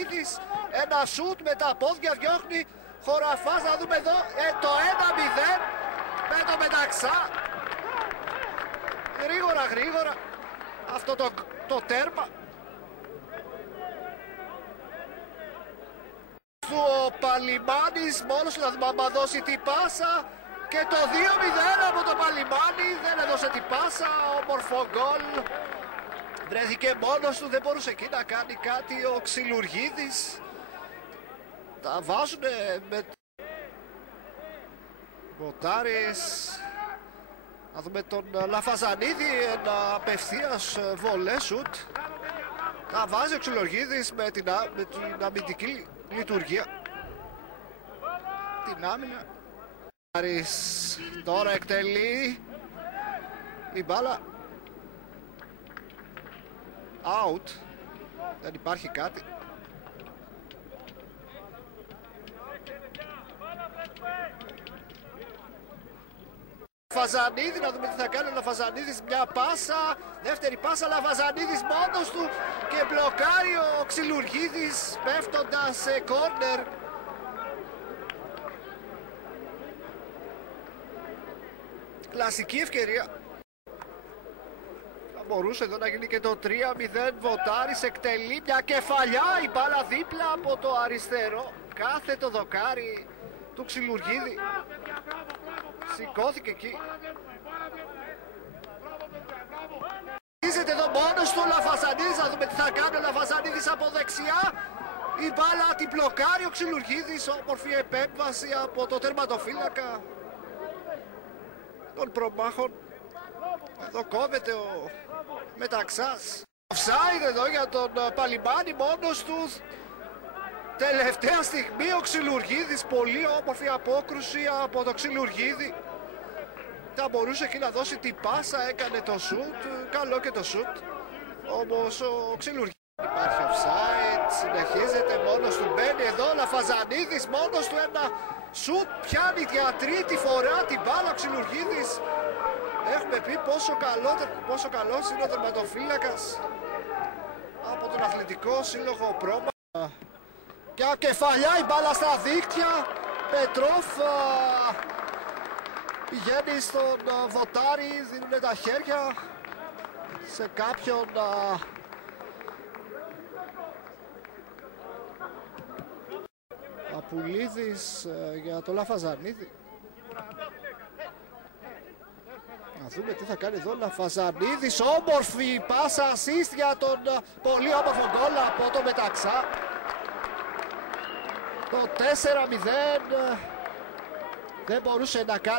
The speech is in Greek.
Φαζανίδης, ένα σουτ με τα πόδια διώχνει Χωραφάς, να δούμε εδώ το 1-0 με το Μεταξά. Γρήγορα αυτό το τέρμα. Ο Παλιμάνης μόνος του, να δούμε άμα δώσει την πάσα, και το 2-0 από το Παλιμάνη, δεν έδωσε την πάσα, όμορφο γκολ. Βρέθηκε μόνος του, δεν μπορούσε εκεί να κάνει κάτι ο Ξυλουργίδης. Τα βάζουνε με Βοτάρης. Να δούμε τον Λαφαζανίδη, ένα απευθείας βολέ σουτ. Τα βάζει ο Ξυλουργίδης με την αμυντική λειτουργία. Την άμυνα. Τώρα εκτελεί η μπάλα. Out. Δεν υπάρχει κάτι. Λαφαζανίδη, να δούμε τι θα κάνει ο Λαφαζανίδης. Μια πάσα, δεύτερη πάσα, Λαφαζανίδης μόνος του και μπλοκάρει ο Ξυλουργίδης πέφτοντας σε κόρνερ. Κλασική ευκαιρία. Θα μπορούσε εδώ να γίνει και το 3-0. Βοτάρης εκτελεί μια κεφαλιά, η μπάλα δίπλα από το αριστερό. Κάθε το δοκάρι του Ξυλουργίδη. Σηκώθηκε εκεί. Είσαι εδώ μόνος του ο Λαφαζανίδης, να δούμε τι θα κάνει ο Λαφαζανίδης από δεξιά. Η μπάλα την μπλοκάρει ο Ξυλουργίδης, όμορφη επέμβαση από το τερματοφύλακα των προμάχων. Εδώ κόβεται ο Μεταξάς. Offside εδώ για τον Παλιμάνη, μόνος του. Τελευταία στιγμή ο Ξυλουργίδης, πολύ όμορφη απόκρουση από το Ξυλουργίδη. Θα μπορούσε εκεί να δώσει την πάσα, έκανε το σουτ, καλό και το σουτ. Όμως ο Ξυλουργίδης, υπάρχει offside, συνεχίζεται, μόνος του μπαίνει εδώ, Λαφαζανίδης μόνος του, ένα σουτ, πιάνει για τρίτη φορά την μπάλα ο Ξυλουργίδης. Έχουμε πει πόσο καλός είναι ο τερματοφύλακας από τον Αθλητικό Σύλλογο Πρόμα. Και κεφαλιά η μπάλα στα δίκτυα. Πετρόφ πηγαίνει στον Βοτάρη, δίνουν τα χέρια σε κάποιον. Απουλίδης για το Λαφαζανίδη. Να δούμε τι θα κάνει εδώ Λαφαζανίδης, όμορφη πάσα assist για τον πολύ όμορφο γκολ από το Μεταξά. Το 4-0 δεν μπορούσε να κάνει.